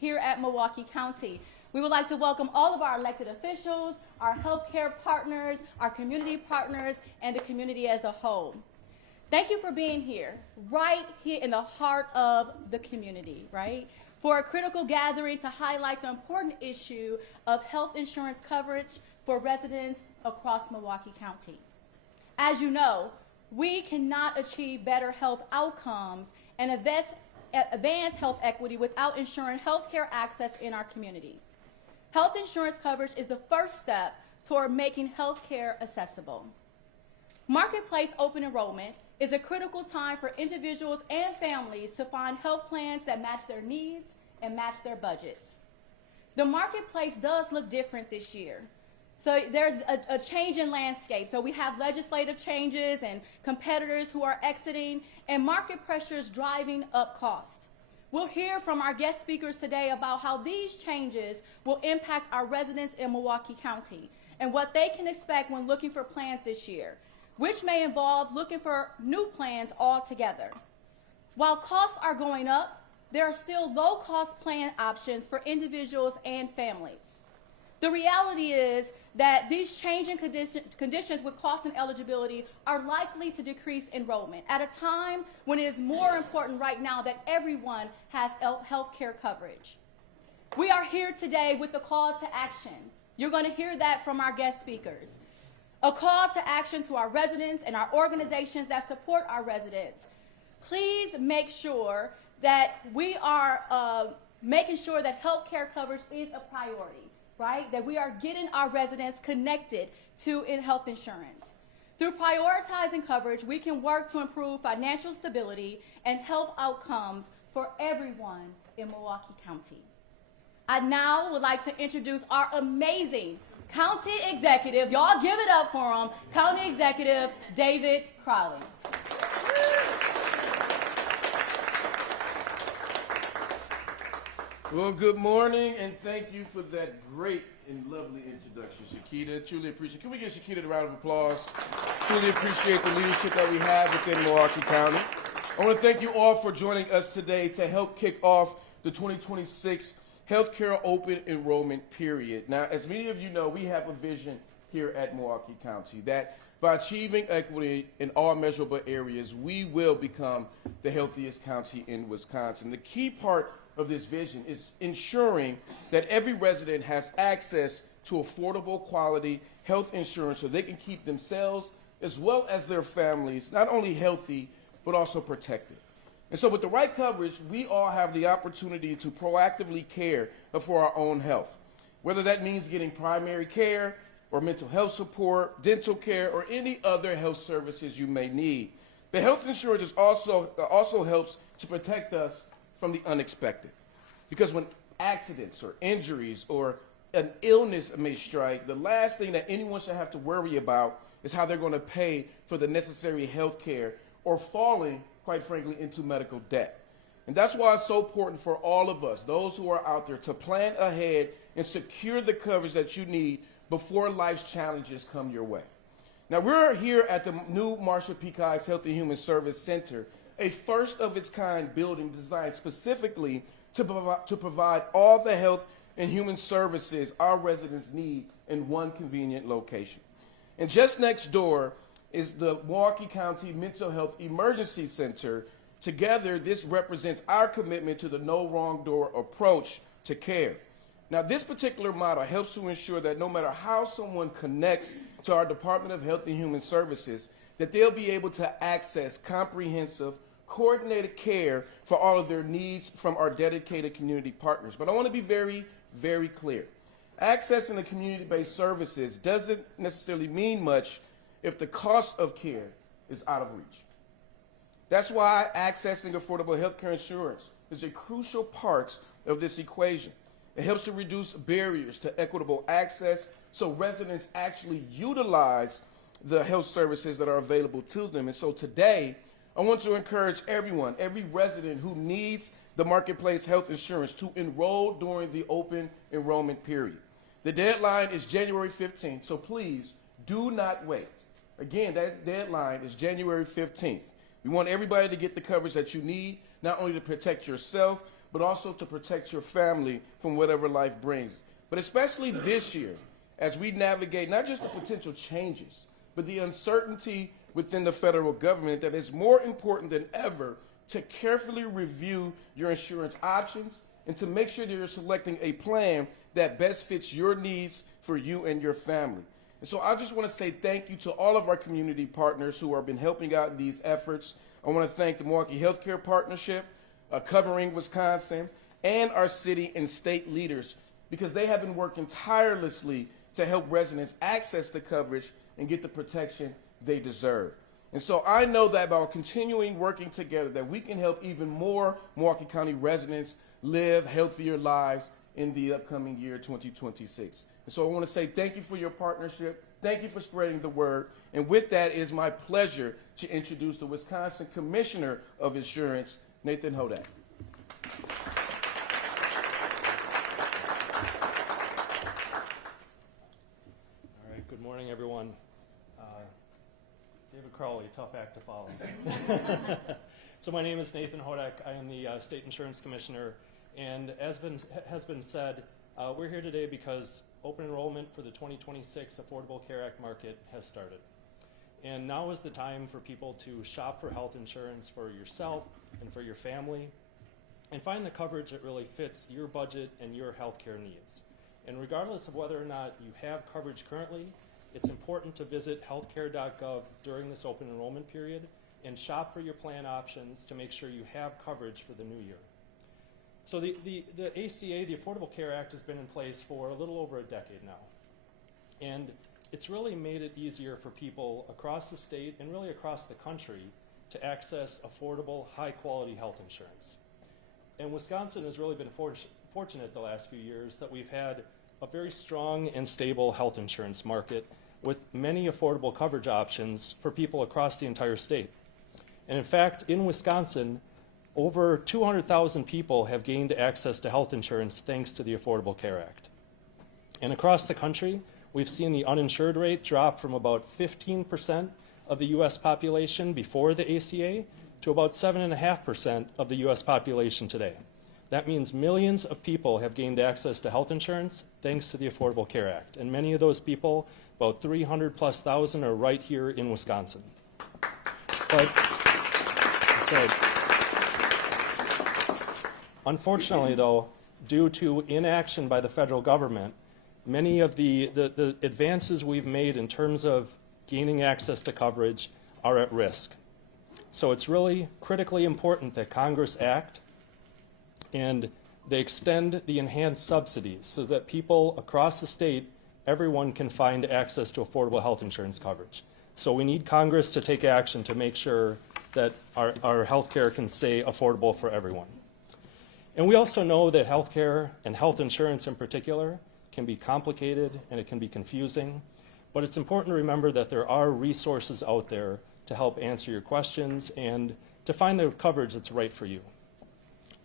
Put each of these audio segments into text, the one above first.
here at Milwaukee County. We would like to welcome all of our elected officials, our healthcare partners, our community partners, and the community as a whole. Thank you for being here, right here in the heart of the community, right? For a critical gathering to highlight the important issue of health insurance coverage for residents across Milwaukee County. As you know, we cannot achieve better health outcomes and advance health equity without ensuring healthcare access in our community. Health insurance coverage is the first step toward making healthcare accessible. Marketplace open enrollment is a critical time for individuals and families to find health plans that match their needs and match their budgets. The marketplace does look different this year. So there's a change in landscape. So we have legislative changes and competitors who are exiting and market pressures driving up cost. We'll hear from our guest speakers today about how these changes will impact our residents in Milwaukee County and what they can expect when looking for plans this year, which may involve looking for new plans altogether. While costs are going up, there are still low-cost plan options for individuals and families. The reality is that these changing conditions with cost and eligibility are likely to decrease enrollment at a time when it is more important right now that everyone has health care coverage. We are here today with the call to action. You're going to hear that from our guest speakers. A call to action to our residents and our organizations that support our residents. Please make sure that we are making sure that health care coverage is a priority. Right? That we are getting our residents connected to health insurance. Through prioritizing coverage, we can work to improve financial stability and health outcomes for everyone in Milwaukee County. I now would like to introduce our amazing county executive. Y'all give it up for him. County Executive David Crowley. Well, good morning, and thank you for that great and lovely introduction, Shakita. Truly appreciate it. Can we give Shakita a round of applause? Truly appreciate the leadership that we have within Milwaukee County. I want to thank you all for joining us today to help kick off the 2026 Healthcare Open Enrollment Period. Now, as many of you know, we have a vision here at Milwaukee County that by achieving equity in all measurable areas, we will become the healthiest county in Wisconsin. The key part of this vision is ensuring that every resident has access to affordable quality health insurance so they can keep themselves as well as their families not only healthy but also protected. And so with the right coverage, we all have the opportunity to proactively care for our own health, whether that means getting primary care or mental health support, dental care, or any other health services you may need. The health insurance is also helps to protect us from the unexpected. Because when accidents or injuries or an illness may strike, the last thing that anyone should have to worry about is how they're going to pay for the necessary health care or falling, quite frankly, into medical debt. And that's why it's so important for all of us, those who are out there, to plan ahead and secure the coverage that you need before life's challenges come your way. Now, we're here at the new Marshall P. Cox Health and Human Service Center, a first-of-its-kind building designed specifically to provide all the health and human services our residents need in one convenient location. And just next door is the Milwaukee County Mental Health Emergency Center. Together, this represents our commitment to the no wrong door approach to care. Now, this particular model helps to ensure that no matter how someone connects to our Department of Health and Human Services, that they'll be able to access comprehensive, coordinated care for all of their needs from our dedicated community partners. But I want to be very, very clear. Accessing the community-based services doesn't necessarily mean much if the cost of care is out of reach. That's why accessing affordable health care insurance is a crucial part of this equation. It helps to reduce barriers to equitable access so residents actually utilize the health services that are available to them. And so today, I want to encourage everyone, every resident who needs the Marketplace health insurance to enroll during the open enrollment period. The deadline is January 15th, so please do not wait. Again, that deadline is January 15th. We want everybody to get the coverage that you need, not only to protect yourself, but also to protect your family from whatever life brings. But especially this year, as we navigate not just the potential changes, but the uncertainty within the federal government, that it's more important than ever to carefully review your insurance options and to make sure that you're selecting a plan that best fits your needs for you and your family. And so I just want to say thank you to all of our community partners who have been helping out in these efforts. I want to thank the Milwaukee Healthcare Partnership, Covering Wisconsin, and our city and state leaders, because they have been working tirelessly to help residents access the coverage and get the protection they deserve. And so I know that by continuing working together, that we can help even more Milwaukee County residents live healthier lives in the upcoming year 2026. And so I want to say thank you for your partnership. Thank you for spreading the word. And with that, it is my pleasure to introduce the Wisconsin Commissioner of Insurance, Nathan Hodak. All right, good morning, everyone. David Crowley, tough act to follow. So my name is Nathan Hodak. I am the State Insurance Commissioner. And as has been said, we're here today because open enrollment for the 2026 Affordable Care Act market has started. And now is the time for people to shop for health insurance for yourself and for your family and find the coverage that really fits your budget and your healthcare needs. And regardless of whether or not you have coverage currently, it's important to visit Healthcare.gov during this open enrollment period and shop for your plan options to make sure you have coverage for the new year. So the ACA, the Affordable Care Act, has been in place for a little over a decade now. And it's really made it easier for people across the state and really across the country to access affordable, high-quality health insurance. And Wisconsin has really been fortunate the last few years that we've had a very strong and stable health insurance market with many affordable coverage options for people across the entire state. And in fact, in Wisconsin, over 200,000 people have gained access to health insurance thanks to the Affordable Care Act. And across the country, we've seen the uninsured rate drop from about 15% of the U.S. population before the ACA to about 7.5% of the U.S. population today. That means millions of people have gained access to health insurance thanks to the Affordable Care Act. And many of those people, about 300,000+, are right here in Wisconsin. But, that's right. Unfortunately, though, due to inaction by the federal government, many of the advances we've made in terms of gaining access to coverage are at risk. So it's really critically important that Congress act and they extend the enhanced subsidies so that people across the state, everyone can find access to affordable health insurance coverage. So we need Congress to take action to make sure that our health care can stay affordable for everyone. And we also know that health care and health insurance in particular can be complicated and it can be confusing, but it's important to remember that there are resources out there to help answer your questions and to find the coverage that's right for you.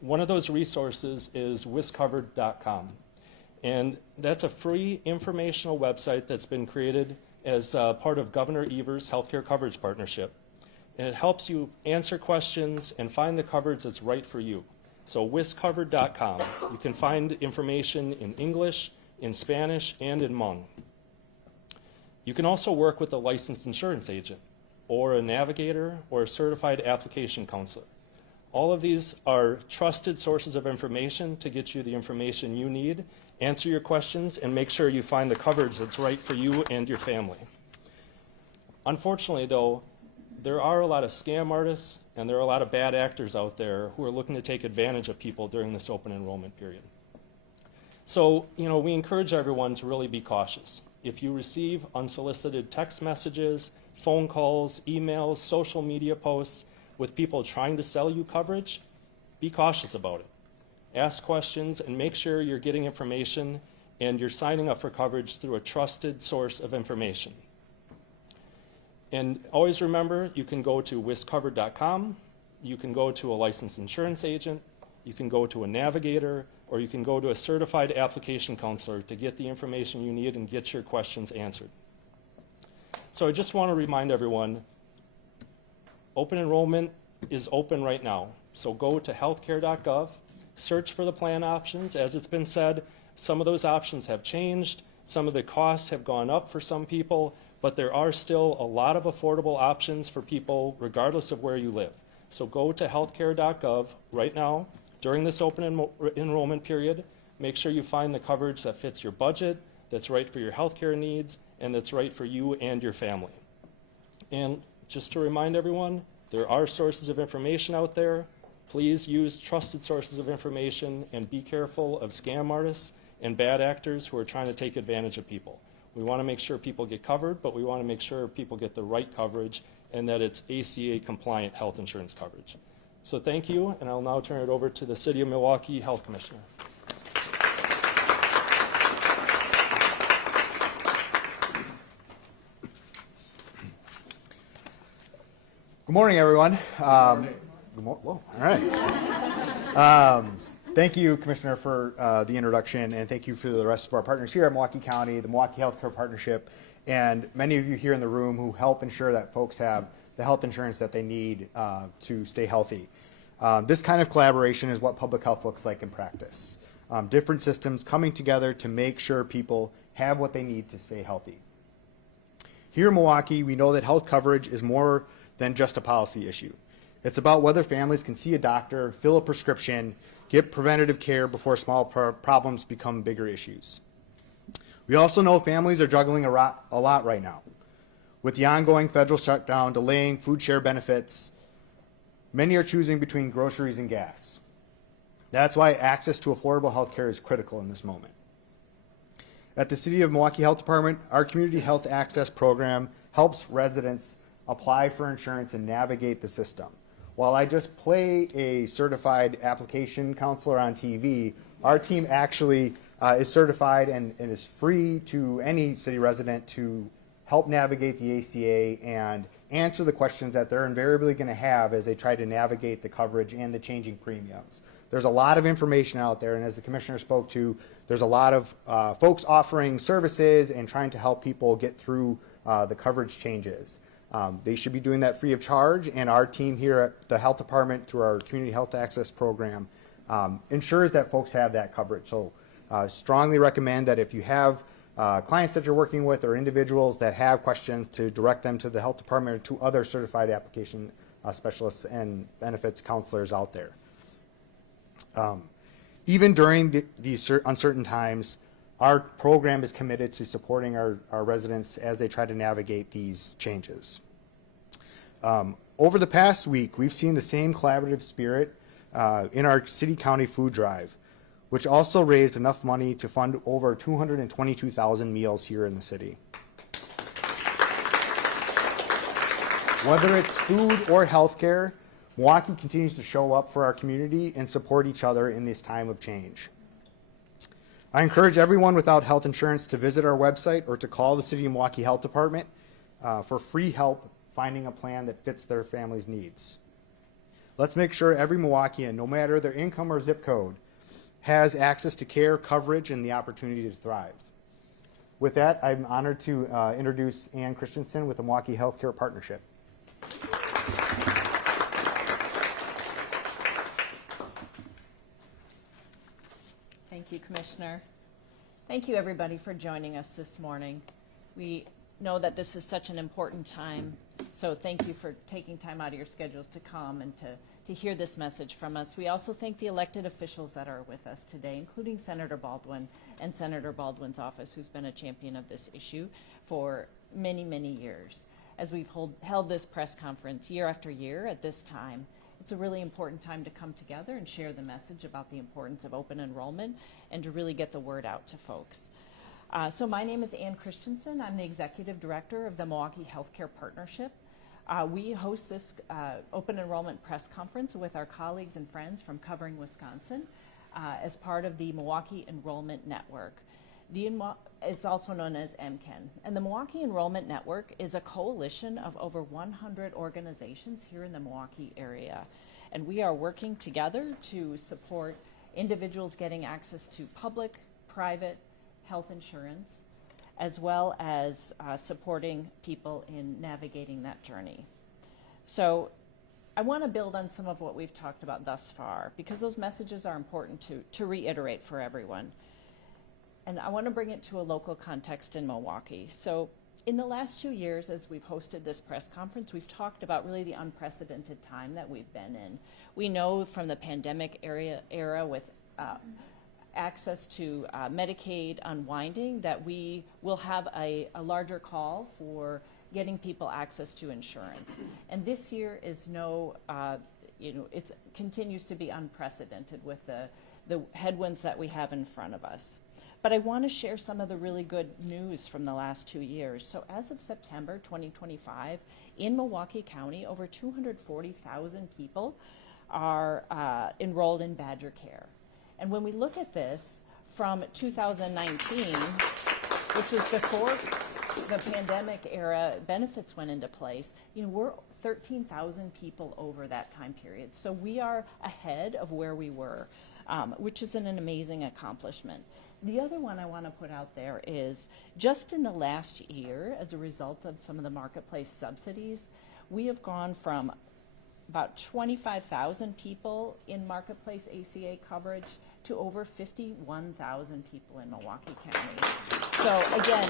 One of those resources is Wiscovered.com, and that's a free informational website that's been created as part of Governor Evers' Healthcare Coverage Partnership, and it helps you answer questions and find the coverage that's right for you. So Wiscovered.com, you can find information in English, in Spanish, and in Hmong. You can also work with a licensed insurance agent, or a navigator, or a certified application counselor. All of these are trusted sources of information to get you the information you need, answer your questions, and make sure you find the coverage that's right for you and your family. Unfortunately, though, there are a lot of scam artists and there are a lot of bad actors out there who are looking to take advantage of people during this open enrollment period. So, we encourage everyone to really be cautious. If you receive unsolicited text messages, phone calls, emails, social media posts with people trying to sell you coverage, be cautious about it. Ask questions and make sure you're getting information and you're signing up for coverage through a trusted source of information. And always remember, you can go to Wiscovered.com, you can go to a licensed insurance agent, you can go to a navigator, or you can go to a certified application counselor to get the information you need and get your questions answered. So I just want to remind everyone, open enrollment is open right now. So go to Healthcare.gov, search for the plan options. As it's been said, some of those options have changed. Some of the costs have gone up for some people, but there are still a lot of affordable options for people regardless of where you live. So go to Healthcare.gov right now during this open enrollment period. Make sure you find the coverage that fits your budget, that's right for your healthcare needs, and that's right for you and your family. And just to remind everyone, there are sources of information out there. Please use trusted sources of information and be careful of scam artists and bad actors who are trying to take advantage of people. We want to make sure people get covered, but we want to make sure people get the right coverage and that it's ACA compliant health insurance coverage. So thank you, and I'll now turn it over to the City of Milwaukee Health Commissioner. Good morning, everyone. Whoa, all right. Thank you, Commissioner, for the introduction, and thank you for the rest of our partners here at Milwaukee County, the Milwaukee Healthcare Partnership, and many of you here in the room who help ensure that folks have the health insurance that they need to stay healthy. This kind of collaboration is what public health looks like in practice. Different systems coming together to make sure people have what they need to stay healthy. Here in Milwaukee, we know that health coverage is more than just a policy issue. It's about whether families can see a doctor, fill a prescription, get preventative care before small problems become bigger issues. We also know families are juggling a lot right now. With the ongoing federal shutdown delaying food share benefits, many are choosing between groceries and gas. That's why access to affordable health care is critical in this moment. At the City of Milwaukee Health Department, our Community Health Access Program helps residents apply for insurance and navigate the system. While I just play a certified application counselor on TV, our team actually is certified and is free to any city resident to help navigate the ACA and answer the questions that they're invariably going to have as they try to navigate the coverage and the changing premiums. There's a lot of information out there, and as the Commissioner spoke to, there's a lot of folks offering services and trying to help people get through the coverage changes. They should be doing that free of charge, and our team here at the Health Department through our Community Health Access Program ensures that folks have that coverage. So strongly recommend that if you have clients that you're working with or individuals that have questions, to direct them to the Health Department or to other certified application specialists and benefits counselors out there. Even during these uncertain times, our program is committed to supporting our residents as they try to navigate these changes. Over the past week, we've seen the same collaborative spirit in our city-county food drive, which also raised enough money to fund over 222,000 meals here in the city. Whether it's food or healthcare, Milwaukee continues to show up for our community and support each other in this time of change. I encourage everyone without health insurance to visit our website or to call the City of Milwaukee Health Department for free help finding a plan that fits their family's needs. Let's make sure every Milwaukeean, no matter their income or zip code, has access to care, coverage, and the opportunity to thrive. With that, I'm honored to introduce Ann Christensen with the Milwaukee Healthcare Partnership. Thank you, Commissioner. Thank you, everybody, for joining us this morning. We know that this is such an important time, so thank you for taking time out of your schedules to come and to hear this message from us. We also thank the elected officials that are with us today, including Senator Baldwin and Senator Baldwin's office, who's been a champion of this issue for many, many years. As we've held this press conference year after year at this time, it's a really important time to come together and share the message about the importance of open enrollment and to really get the word out to folks. So my name is Ann Christensen. I'm the Executive Director of the Milwaukee Healthcare Partnership. We host this open enrollment press conference with our colleagues and friends from Covering Wisconsin as part of the Milwaukee Enrollment Network. It's also known as MCEN. And the Milwaukee Enrollment Network is a coalition of over 100 organizations here in the Milwaukee area. And we are working together to support individuals getting access to public, private health insurance, as well as supporting people in navigating that journey. So I want to build on some of what we've talked about thus far, because those messages are important to reiterate for everyone. And I want to bring it to a local context in Milwaukee. So in the last 2 years, as we've hosted this press conference, we've talked about really the unprecedented time that we've been in. We know from the pandemic era with access to Medicaid unwinding that we will have a larger call for getting people access to insurance. And this year is it continues to be unprecedented with the headwinds that we have in front of us. But I want to share some of the really good news from the last 2 years. So as of September 2025, in Milwaukee County, over 240,000 people are enrolled in Badger Care. And when we look at this from 2019, which was before the pandemic era benefits went into place, we're 13,000 people over that time period. So we are ahead of where we were, which is an amazing accomplishment. The other one I want to put out there is just in the last year, as a result of some of the marketplace subsidies, we have gone from about 25,000 people in marketplace ACA coverage to over 51,000 people in Milwaukee County. So again,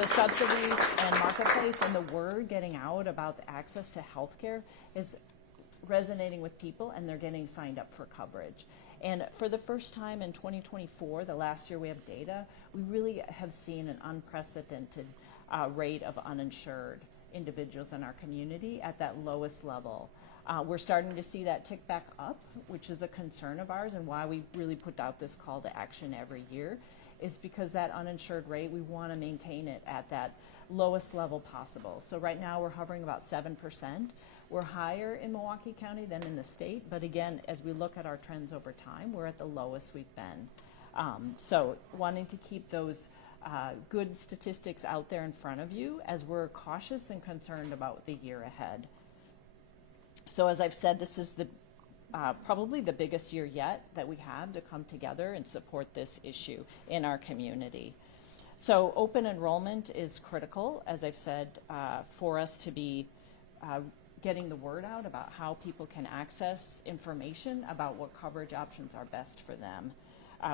the subsidies and marketplace and the word getting out about the access to healthcare is resonating with people, and they're getting signed up for coverage. And for the first time in 2024, the last year we have data, we really have seen an unprecedented rate of uninsured individuals in our community at that lowest level. We're starting to see that tick back up, which is a concern of ours, and why we really put out this call to action every year is because that uninsured rate, we want to maintain it at that lowest level possible. So right now we're hovering about 7%. We're higher in Milwaukee County than in the state, but again, as we look at our trends over time, we're at the lowest we've been. So wanting to keep those good statistics out there in front of you as we're cautious and concerned about the year ahead. So as I've said, this is probably the biggest year yet that we have to come together and support this issue in our community. So open enrollment is critical, as I've said, for us to be getting the word out about how people can access information about what coverage options are best for them.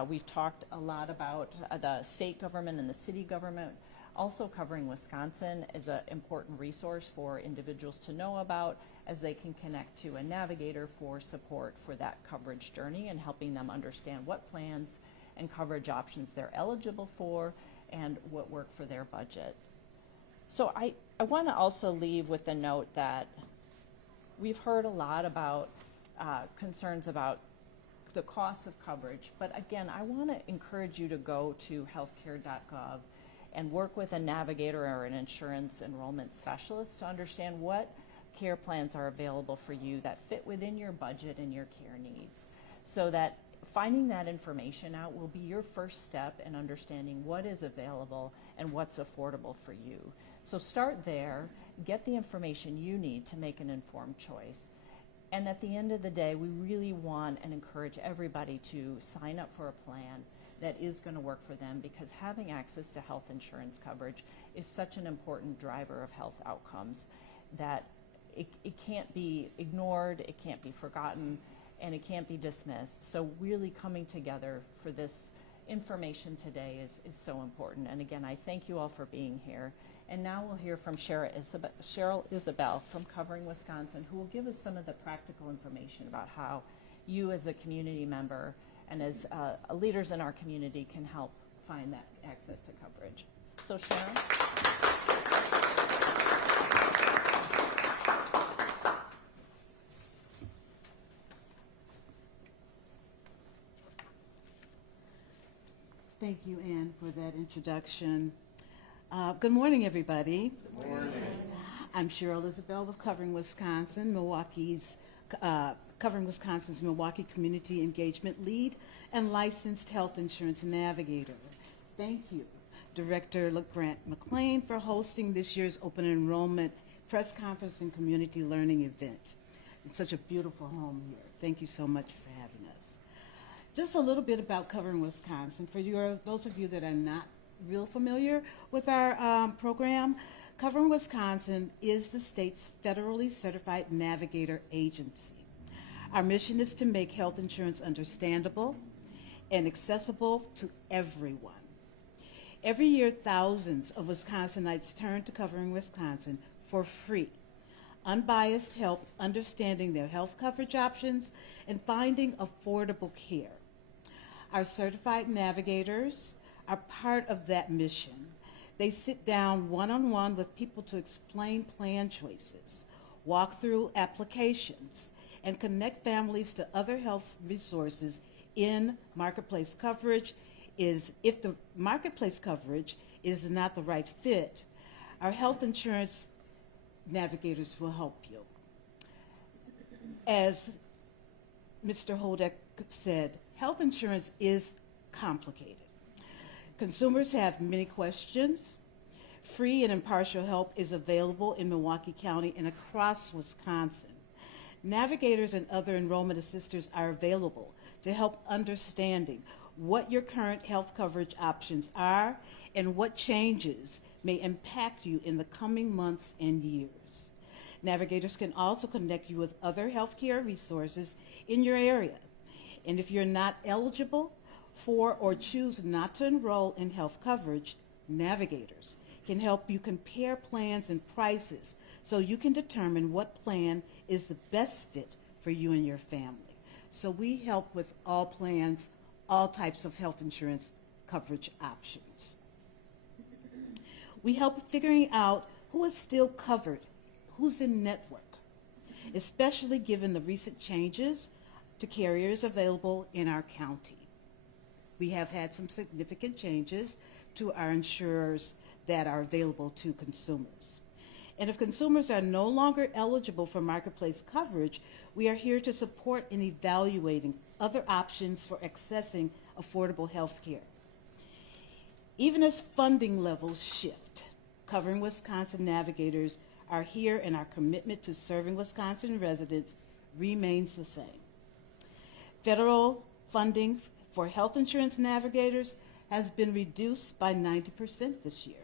We've talked a lot about the state government and the city government. Also covering Wisconsin is an important resource for individuals to know about, as they can connect to a navigator for support for that coverage journey and helping them understand what plans and coverage options they're eligible for and what work for their budget. So I want to also leave with the note that we've heard a lot about concerns about the cost of coverage, but again, I want to encourage you to go to Healthcare.gov and work with a navigator or an insurance enrollment specialist to understand what care plans are available for you that fit within your budget and your care needs, so that finding that information out will be your first step in understanding what is available and what's affordable for you. So start there, get the information you need to make an informed choice. And at the end of the day, we really want and encourage everybody to sign up for a plan that is going to work for them, because having access to health insurance coverage is such an important driver of health outcomes that it can't be ignored, it can't be forgotten, and it can't be dismissed. So really coming together for this information today is so important. And again, I thank you all for being here. And now we'll hear from Cheryl Isabel from Covering Wisconsin, who will give us some of the practical information about how you as a community member and as leaders in our community can help find that access to coverage. So Cheryl. Thank you, Ann, for that introduction. Good morning, everybody. Good morning. I'm Cheryl Isabel with Covering Wisconsin, Covering Wisconsin's Milwaukee Community Engagement Lead and Licensed Health Insurance Navigator. Thank you, Director LeGrant McLean, for hosting this year's Open Enrollment Press Conference and Community Learning event. It's such a beautiful home here. Thank you so much for having us. Just a little bit about Covering Wisconsin. For those of you that are not real familiar with our program, Covering Wisconsin is the state's federally certified navigator agency. Our mission is to make health insurance understandable and accessible to everyone. Every year, thousands of Wisconsinites turn to Covering Wisconsin for free, unbiased help understanding their health coverage options and finding affordable care. Our certified navigators are part of that mission. They sit down one-on-one with people to explain plan choices, walk through applications, and connect families to other health resources in marketplace coverage. If the marketplace coverage is not the right fit, our health insurance navigators will help you. As Mr. Hodek said, health insurance is complicated. Consumers have many questions. Free and impartial help is available in Milwaukee County and across Wisconsin. Navigators and other enrollment assisters are available to help understanding what your current health coverage options are and what changes may impact you in the coming months and years. Navigators can also connect you with other healthcare resources in your area. And if you're not eligible for or choose not to enroll in health coverage, navigators can help you compare plans and prices so you can determine what plan is the best fit for you and your family. So we help with all plans, all types of health insurance coverage options. We help figuring out who is still covered, who's in network, especially given the recent changes to carriers available in our county. We have had some significant changes to our insurers that are available to consumers. And if consumers are no longer eligible for marketplace coverage, we are here to support in evaluating other options for accessing affordable health care. Even as funding levels shift, Covering Wisconsin navigators are here, and our commitment to serving Wisconsin residents remains the same. Federal funding for health insurance navigators has been reduced by 90% this year.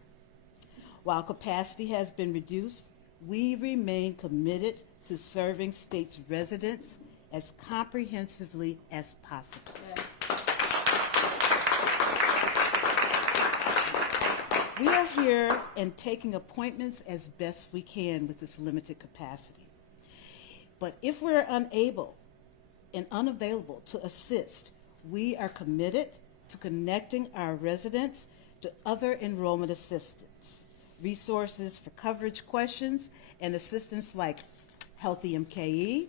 While capacity has been reduced, we remain committed to serving states' residents as comprehensively as possible. We are here and taking appointments as best we can with this limited capacity. But if we're unable and unavailable to assist, we are committed to connecting our residents to other enrollment assistance, resources for coverage questions, and assistance like Healthy MKE,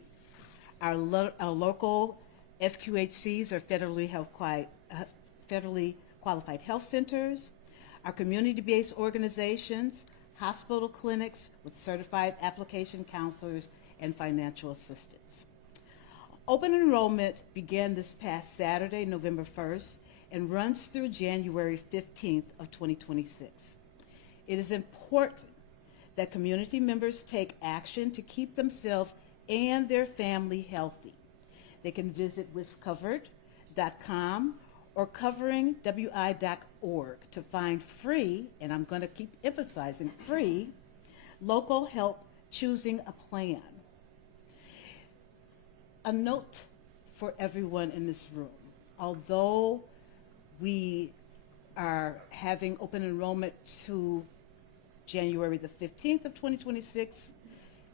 our local FQHCs, or federally qualified health centers, our community-based organizations, hospital clinics with certified application counselors, and financial assistance. Open enrollment began this past Saturday, November 1st, and runs through January 15th of 2026. It is important that community members take action to keep themselves and their family healthy. They can visit wiscovered.com or coveringwi.org to find free, and I'm going to keep emphasizing free, local help choosing a plan. A note for everyone in this room: although we are having open enrollment to January the 15th of 2026,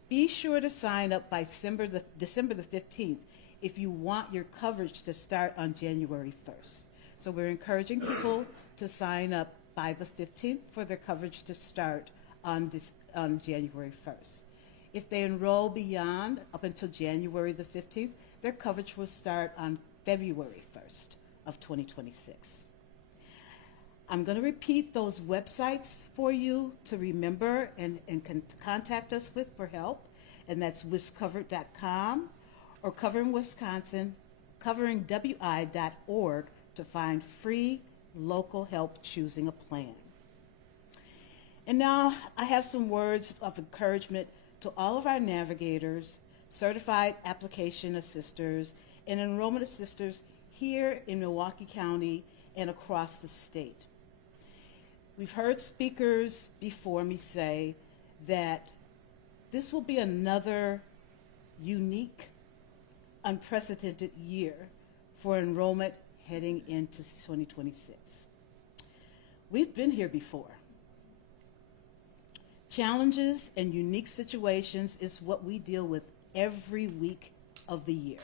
be sure to sign up by December the 15th if you want your coverage to start on January 1st. So we're encouraging people to sign up by the 15th for their coverage to start on January 1st. If they enroll beyond up until January the 15th, their coverage will start on February 1st of 2026. I'm going to repeat those websites for you to remember and contact us with for help, and that's wiscovered.com or Covering Wisconsin, coveringwi.org to find free local help choosing a plan. And now I have some words of encouragement to all of our navigators, certified application assisters, and enrollment assisters here in Milwaukee County and across the state. We've heard speakers before me say that this will be another unique, unprecedented year for enrollment heading into 2026. We've been here before. Challenges and unique situations is what we deal with every week of the year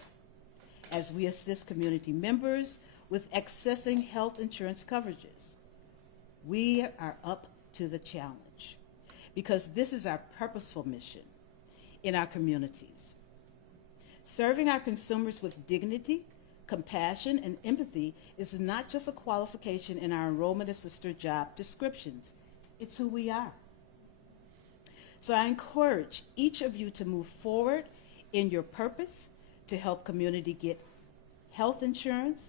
as we assist community members with accessing health insurance coverages. We are up to the challenge because this is our purposeful mission in our communities. Serving our consumers with dignity, compassion, and empathy is not just a qualification in our enrollment assister job descriptions. It's who we are. So I encourage each of you to move forward in your purpose to help community get health insurance,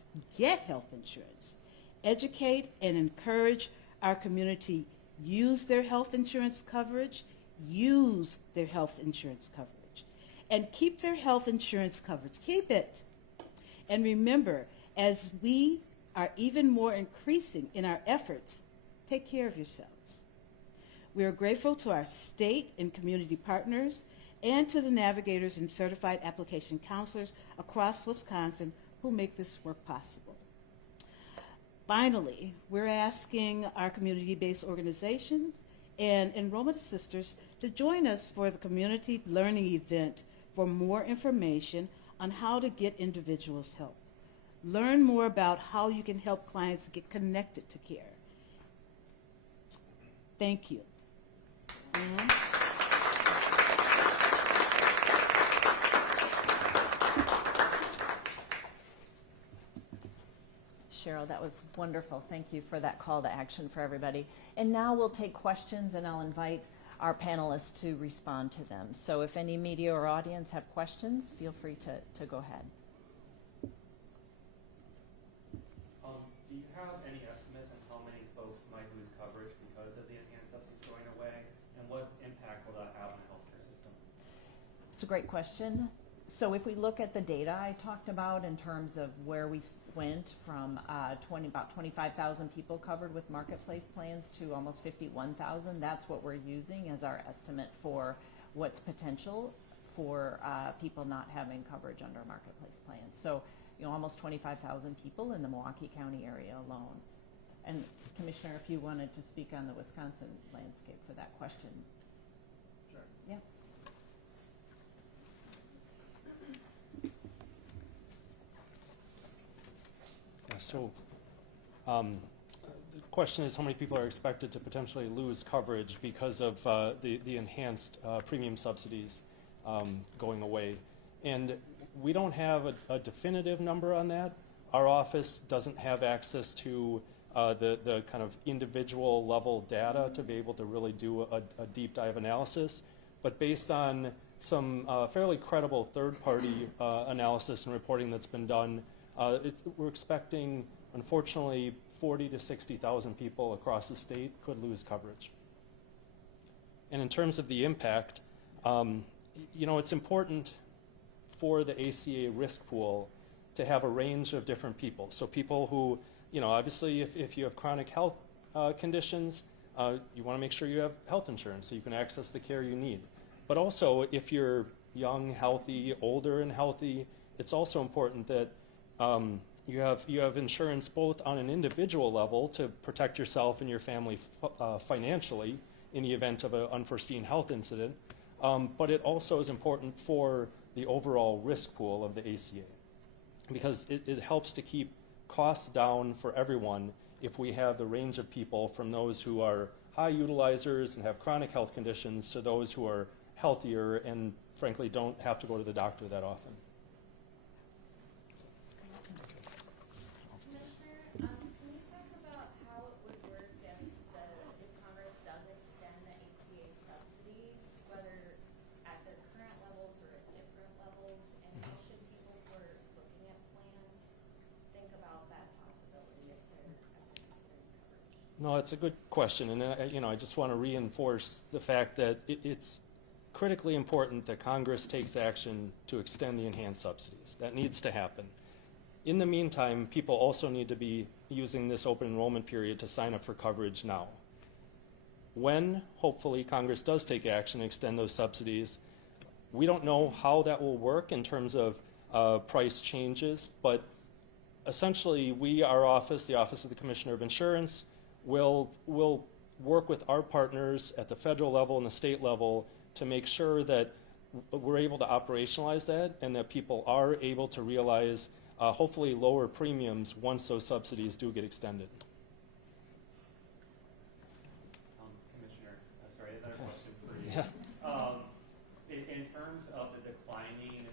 educate and encourage our community use their health insurance coverage, and keep their health insurance coverage. Keep it. And remember, as we are even more increasing in our efforts, take care of yourselves. We are grateful to our state and community partners and to the navigators and certified application counselors across Wisconsin who make this work possible. Finally, we're asking our community-based organizations and enrollment assisters to join us for the community learning event for more information on how to get individuals help. Learn more about how you can help clients get connected to care. Thank you. Cheryl, that was wonderful. Thank you for that call to action for everybody. And now we'll take questions, and I'll invite our panelists to respond to them. So if any media or audience have questions, feel free to go ahead. Do you have any estimates on how many folks might lose coverage because of the enhanced subsidies going away, and what impact will that have on the healthcare system? It's a great question. So if we look at the data I talked about in terms of where we went from about 25,000 people covered with marketplace plans to almost 51,000, that's what we're using as our estimate for what's potential for people not having coverage under marketplace plans. So, you know, almost 25,000 people in the Milwaukee County area alone. And Commissioner, if you wanted to speak on the Wisconsin landscape for that question. Sure. Yeah. So the question is how many people are expected to potentially lose coverage because of the enhanced premium subsidies going away. And we don't have a definitive number on that. Our office doesn't have access to the kind of individual level data to be able to really do a deep dive analysis. But based on some fairly credible third-party analysis and reporting that's been done, we're expecting, unfortunately, 40 to 60,000 people across the state could lose coverage. And in terms of the impact, you know, it's important for the ACA risk pool to have a range of different people. So people who, you know, obviously if you have chronic health conditions, you want to make sure you have health insurance so you can access the care you need. But also if you're young, healthy, older and healthy, it's also important that you have insurance both on an individual level to protect yourself and your family financially in the event of an unforeseen health incident, but it also is important for the overall risk pool of the ACA because it helps to keep costs down for everyone if we have the range of people from those who are high utilizers and have chronic health conditions to those who are healthier and frankly don't have to go to the doctor that often. No, it's a good question, and you know, I just want to reinforce the fact that it's critically important that Congress takes action to extend the enhanced subsidies. That needs to happen. In the meantime, people also need to be using this open enrollment period to sign up for coverage now. when, hopefully, Congress does take action and extend those subsidies, we don't know how that will work in terms of price changes, but essentially our office, the Office of the Commissioner of Insurance, will work with our partners at the federal level and the state level to make sure that we're able to operationalize that and that people are able to realize hopefully lower premiums once those subsidies do get extended. Commissioner, sorry, another question for you. Yeah. In terms of the declining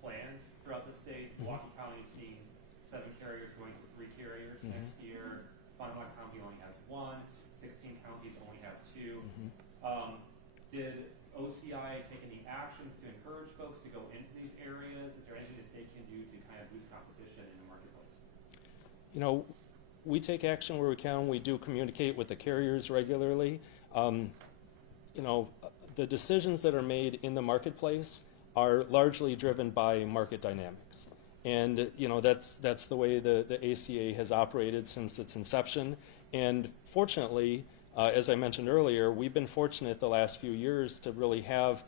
plans throughout the state, Milwaukee County is seeing 7 carriers going to 3 carriers next year. Funaway County only has 1. 16 counties only have 2. Did OCI take any actions to encourage folks to go into these areas? Is there anything the state can do to kind of boost competition in the marketplace? You know, we take action where we can. We do communicate with the carriers regularly. You know, the decisions that are made in the marketplace are largely driven by market dynamics. And, you know, that's the way the ACA has operated since its inception. And fortunately, as I mentioned earlier, we've been fortunate the last few years to really have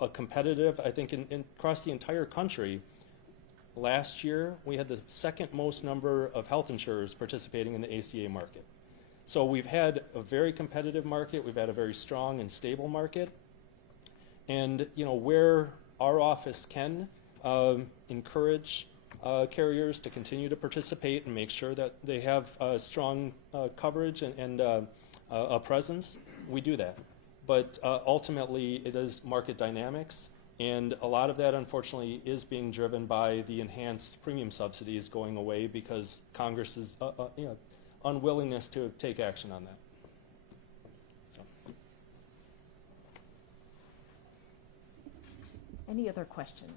a competitive, I think, across the entire country. Last year, we had the second most number of health insurers participating in the ACA market. So we've had a very competitive market. We've had a very strong and stable market. And, you know, where our office can encourage carriers to continue to participate and make sure that they have strong coverage and a presence, we do that. But ultimately, it is market dynamics, and a lot of that, unfortunately, is being driven by the enhanced premium subsidies going away because Congress's unwillingness to take action on that. So. Any other questions?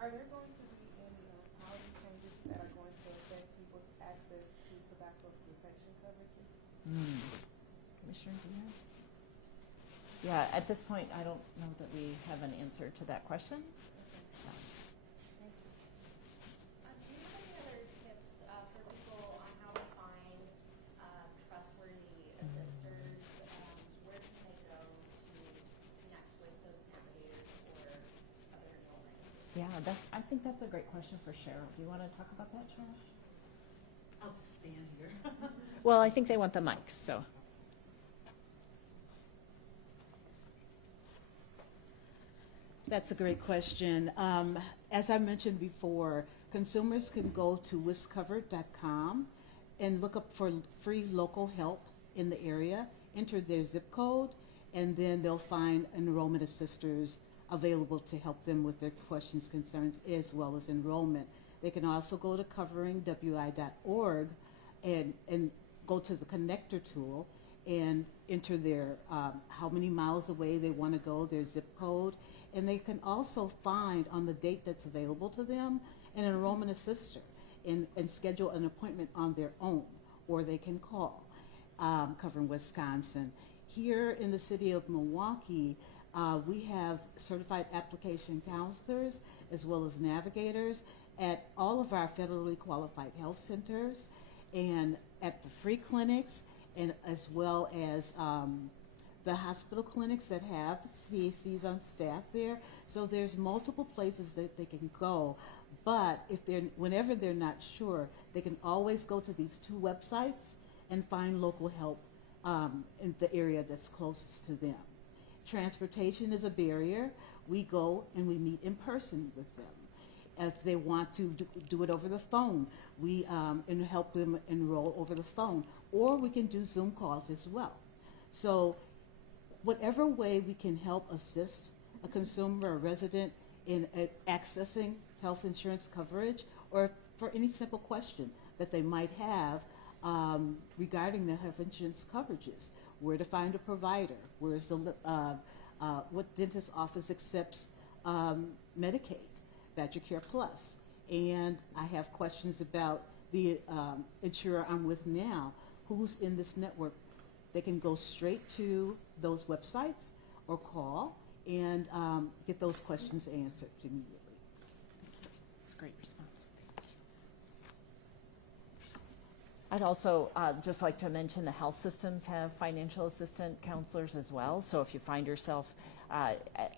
Are there going to be any policy changes that are going to affect people's access to tobacco cessation coverages? Commissioner, do you have? Yeah, at this point, I don't know that we have an answer to that question. Do you have any other tips for people on how to find trustworthy assisters? Where can they go to connect with those navigators or other enrollment assistants? Yeah, I think that's a great question for Cheryl. Do you want to talk about that, Cheryl? I'll just stand here. Well, I think they want the mics, so. That's a great question. As I mentioned before, consumers can go to wiscover.com and look up for free local help in the area, enter their zip code, and then they'll find enrollment assisters available to help them with their questions, concerns, as well as enrollment. They can also go to coveringwi.org and go to the connector tool and enter their how many miles away they want to go, their zip code, and they can also find on the date that's available to them an enrollment assister and schedule an appointment on their own, or they can call Covering Wisconsin. Here in the city of Milwaukee, we have certified application counselors as well as navigators at all of our federally qualified health centers and at the free clinics, and as well as the hospital clinics that have CACs on staff there. So there's multiple places that they can go, but whenever they're not sure, they can always go to these 2 websites and find local help in the area that's closest to them. Transportation is a barrier. We go and we meet in person with them. If they want to do it over the phone, we and help them enroll over the phone, or we can do Zoom calls as well. So whatever way we can help assist a consumer or resident in accessing health insurance coverage, or for any simple question that they might have regarding their health insurance coverages, where to find a provider, where's the what dentist office accepts Medicaid, Badger Plus, and I have questions about the insurer I'm with now, who's in this network. They can go straight to those websites or call and get those questions answered immediately. That's a great response. I'd also just like to mention the health systems have financial assistant counselors as well. So if you find yourself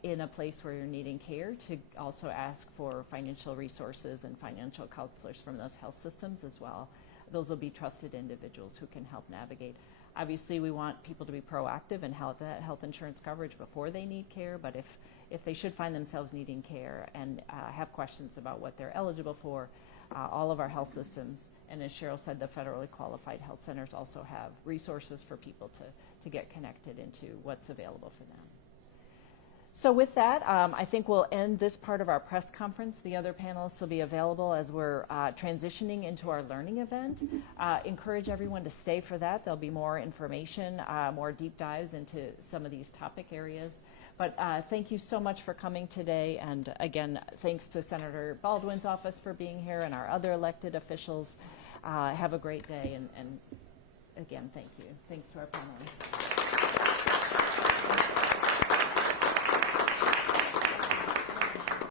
in a place where you're needing care, to also ask for financial resources and financial counselors from those health systems as well. Those will be trusted individuals who can help navigate. Obviously, we want people to be proactive and help that health insurance coverage before they need care, but if they should find themselves needing care and have questions about what they're eligible for, all of our health systems, and as Cheryl said, the federally qualified health centers also have resources for people to get connected into what's available for them. So with that, I think we'll end this part of our press conference. The other panelists will be available as we're transitioning into our learning event. Encourage everyone to stay for that. There'll be more information, more deep dives into some of these topic areas. But thank you so much for coming today. And again, thanks to Senator Baldwin's office for being here and our other elected officials. Have a great day. And again, thank you. Thanks to our panelists.